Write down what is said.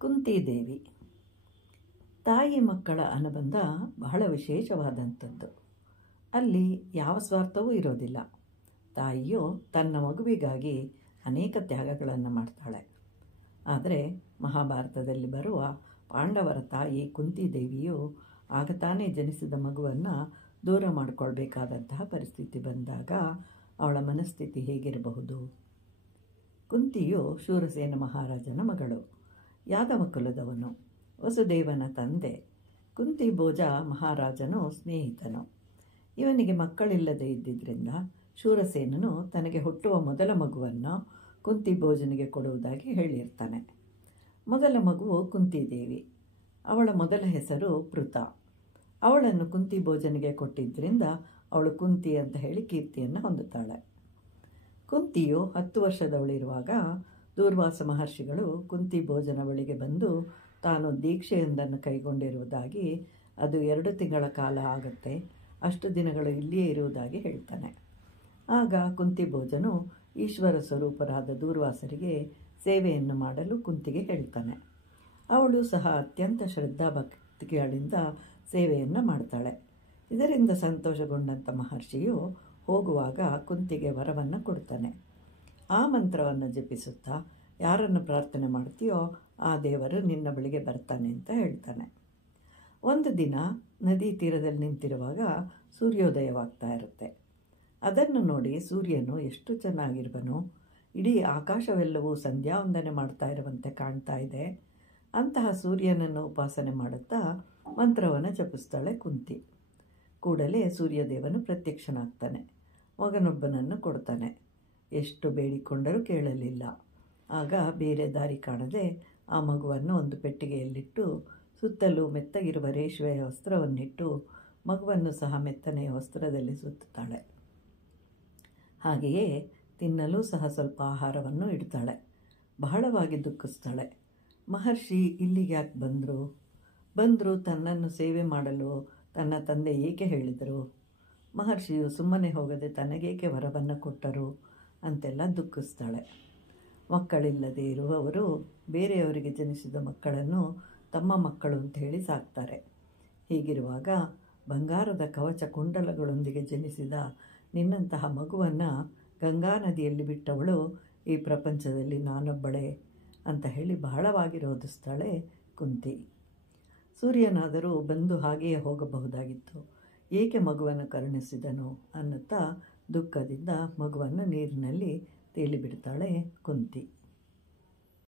ಕುಂತಿದೇವಿ. ತಾಯಿ ಮಕ್ಕಳ ಅನುಬಂಧ ಬಹಳ ವಿಶೇಷವಾದಂಥದ್ದು. ಅಲ್ಲಿ ಯಾವ ಸ್ವಾರ್ಥವೂ ಇರೋದಿಲ್ಲ. ತಾಯಿಯು ತನ್ನ ಮಗುವಿಗಾಗಿ ಅನೇಕ ತ್ಯಾಗಗಳನ್ನು ಮಾಡ್ತಾಳೆ. ಆದರೆ ಮಹಾಭಾರತದಲ್ಲಿ ಬರುವ ಪಾಂಡವರ ತಾಯಿ ಕುಂತಿದೇವಿಯು ಆಗ ತಾನೇ ಜನಿಸಿದ ಮಗುವನ್ನು ದೂರ ಮಾಡಿಕೊಳ್ಬೇಕಾದಂತಹ ಪರಿಸ್ಥಿತಿ ಬಂದಾಗ ಅವಳ ಮನಸ್ಥಿತಿ ಹೇಗಿರಬಹುದು? ಕುಂತಿಯು ಶೂರಸೇನ ಮಹಾರಾಜನ ಮಗಳು, ಯಾದವ ಕುಲದವನು, ವಸುದೇವನ ತಂದೆ. ಕುಂತಿ ಭೋಜ ಮಹಾರಾಜನು ಸ್ನೇಹಿತನು. ಇವನಿಗೆ ಮಕ್ಕಳಿಲ್ಲದೆ ಇದ್ದಿದ್ದರಿಂದ ಶೂರಸೇನನು ತನಗೆ ಹುಟ್ಟುವ ಮೊದಲ ಮಗುವನ್ನು ಕುಂತಿ ಭೋಜನಿಗೆ ಕೊಡುವುದಾಗಿ ಹೇಳಿರ್ತಾನೆ. ಮೊದಲ ಮಗುವು ಕುಂತಿದೇವಿ. ಅವಳ ಮೊದಲ ಹೆಸರು ಪೃಥ. ಅವಳನ್ನು ಕುಂತಿ ಭೋಜನಿಗೆ ಕೊಟ್ಟಿದ್ದರಿಂದ ಅವಳು ಕುಂತಿ ಅಂತ ಹೇಳಿ ಕೀರ್ತಿಯನ್ನು ಹೊಂದುತ್ತಾಳೆ. ಕುಂತಿಯು 10 ವರ್ಷದವಳಿರುವಾಗ ದೂರ್ವಾಸ ಮಹರ್ಷಿಗಳು ಕುಂತಿ ಭೋಜನ ಬಳಿಗೆ ಬಂದು ತಾನು ದೀಕ್ಷೆಯೊಂದನ್ನು ಕೈಗೊಂಡಿರುವುದಾಗಿ, ಅದು 2 ತಿಂಗಳ ಕಾಲ ಆಗುತ್ತೆ, ಅಷ್ಟು ದಿನಗಳು ಇಲ್ಲಿಯೇ ಇರುವುದಾಗಿ ಹೇಳ್ತಾನೆ. ಆಗ ಕುಂತಿ ಭೋಜನು ಈಶ್ವರ ಸ್ವರೂಪರಾದ ದೂರ್ವಾಸರಿಗೆ ಸೇವೆಯನ್ನು ಮಾಡಲು ಕುಂತಿಗೆ ಹೇಳ್ತಾನೆ. ಅವಳು ಸಹ ಅತ್ಯಂತ ಶ್ರದ್ಧಾಭಕ್ತಿಗಳಿಂದ ಸೇವೆಯನ್ನು ಮಾಡ್ತಾಳೆ. ಇದರಿಂದ ಸಂತೋಷಗೊಂಡಂಥ ಮಹರ್ಷಿಯು ಹೋಗುವಾಗ ಕುಂತಿಗೆ ವರವನ್ನು ಕೊಡ್ತಾನೆ. ಆ ಮಂತ್ರವನ್ನು ಜಪಿಸುತ್ತಾ ಯಾರನ್ನು ಪ್ರಾರ್ಥನೆ ಮಾಡ್ತೀಯೋ ಆ ದೇವರು ನಿನ್ನ ಬಳಿಗೆ ಬರ್ತಾನೆ ಅಂತ ಹೇಳ್ತಾನೆ. ಒಂದು ದಿನ ನದಿ ತೀರದಲ್ಲಿ ನಿಂತಿರುವಾಗ ಸೂರ್ಯೋದಯವಾಗ್ತಾ ಇರುತ್ತೆ. ಅದನ್ನು ನೋಡಿ ಸೂರ್ಯನು ಎಷ್ಟು ಚೆನ್ನಾಗಿರುವನು, ಇಡೀ ಆಕಾಶವೆಲ್ಲವೂ ಸಂಧ್ಯಾವಂದನೆ ಮಾಡ್ತಾ ಇರುವಂತೆ ಕಾಣ್ತಾ ಇದೆ. ಅಂತಹ ಸೂರ್ಯನನ್ನು ಉಪಾಸನೆ ಮಾಡುತ್ತಾ ಮಂತ್ರವನ್ನು ಜಪಿಸ್ತಾಳೆ ಕುಂತಿ. ಕೂಡಲೇ ಸೂರ್ಯದೇವನು ಪ್ರತ್ಯಕ್ಷನಾಗ್ತಾನೆ. ಮಗನೊಬ್ಬನನ್ನು ಕೊಡ್ತಾನೆ. ಎಷ್ಟು ಬೇಡಿಕೊಂಡರೂ ಕೇಳಲಿಲ್ಲ. ಆಗ ಬೇರೆ ದಾರಿ ಕಾಣದೆ ಆ ಮಗುವನ್ನು ಒಂದು ಪೆಟ್ಟಿಗೆಯಲ್ಲಿಟ್ಟು ಸುತ್ತಲೂ ಮೆತ್ತಗಿರುವ ರೇಷ್ಮೆಯ ವಸ್ತ್ರವನ್ನಿಟ್ಟು ಮಗುವನ್ನು ಸಹ ಮೆತ್ತನೆಯ ವಸ್ತ್ರದಲ್ಲಿ ಸುತ್ತುತ್ತಾಳೆ. ಹಾಗೆಯೇ ತಿನ್ನಲು ಸಹ ಸ್ವಲ್ಪ ಆಹಾರವನ್ನು ಇಡ್ತಾಳೆ. ಬಹಳವಾಗಿ ದುಃಖಿಸ್ತಾಳೆ. ಮಹರ್ಷಿ ಇಲ್ಲಿಗೆ ಯಾಕೆ ಬಂದರು ತನ್ನನ್ನು ಸೇವೆ ಮಾಡಲು ತನ್ನ ತಂದೆ ಏಕೆ ಹೇಳಿದರು? ಮಹರ್ಷಿಯು ಸುಮ್ಮನೆ ಹೋಗದೆ ತನಗೇಕೆ ವರವನ್ನು ಕೊಟ್ಟರು ಅಂತೆಲ್ಲ ದುಃಖಿಸ್ತಾಳೆ. ಮಕ್ಕಳಿಲ್ಲದೆ ಇರುವವರು ಬೇರೆಯವರಿಗೆ ಜನಿಸಿದ ಮಕ್ಕಳನ್ನು ತಮ್ಮ ಮಕ್ಕಳು ಅಂತ ಹೇಳಿ ಸಾಕ್ತಾರೆ. ಹೀಗಿರುವಾಗ ಬಂಗಾರದ ಕವಚ ಕುಂಡಲಗಳೊಂದಿಗೆ ಜನಿಸಿದ ನಿನ್ನಂತಹ ಮಗುವನ್ನು ಗಂಗಾ ನದಿಯಲ್ಲಿ ಬಿಟ್ಟವಳು ಈ ಪ್ರಪಂಚದಲ್ಲಿ ನಾನೊಬ್ಬಳೇ ಅಂತ ಹೇಳಿ ಬಹಳವಾಗಿ ರೋಧಿಸ್ತಾಳೆ ಕುಂತಿ. ಸೂರ್ಯನಾದರೂ ಬಂದು ಹಾಗೆಯೇ ಹೋಗಬಹುದಾಗಿತ್ತು, ಏಕೆ ಮಗುವನ್ನು ಕರುಣಿಸಿದನು ಅನ್ನುತ್ತಾ ದುಃಖದಿಂದ ಮಗುವನ್ನು ನೀರಿನಲ್ಲಿ ತೇಲಿಬಿಡ್ತಾಳೆ ಕುಂತಿ.